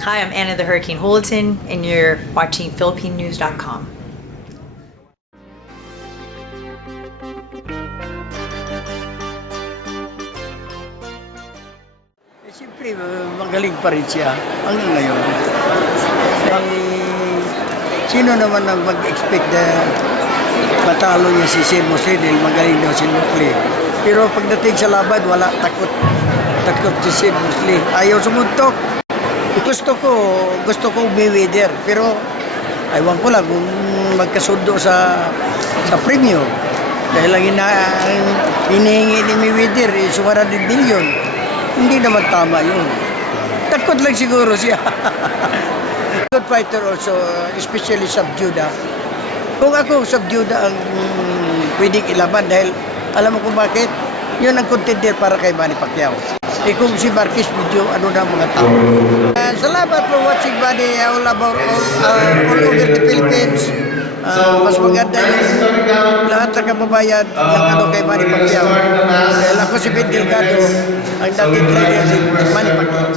Hi, I'm Anna the Hurricane Hulleton, and you're watching PhilippineNews.com. Siyempre, magaling pa rin siya hanggang ngayon. Sino naman ang mag-expect na matalo niya si Shane Mosley dahil magaling daw si Mosley. Pero pagdating sa laban, wala, takot. Takot si Shane Mosley. Ayaw sumuntok. Gusto ko Mayweather. Pero aywan ko lang kung magkasundo sa premyo. Dahil ang hinihingi ni Mayweather is 100 billion. Hindi naman tama yun. Takot lang siguro siya. Good fighter also, especially subdued. Kung ako subdued ang pwedeng ilaban dahil alam mo kung bakit, yun ang contender para kay Manny Pacquiao. Kung si Marquez, medyo ano na mga tao. Salamat for watching Manny all over the Philippines. Mas maganda yung lahat ng kababayan ng kay Manny Pacquiao. Dahil ako si Ben Delgado, ang dating trainer ni Manny Pacquiao.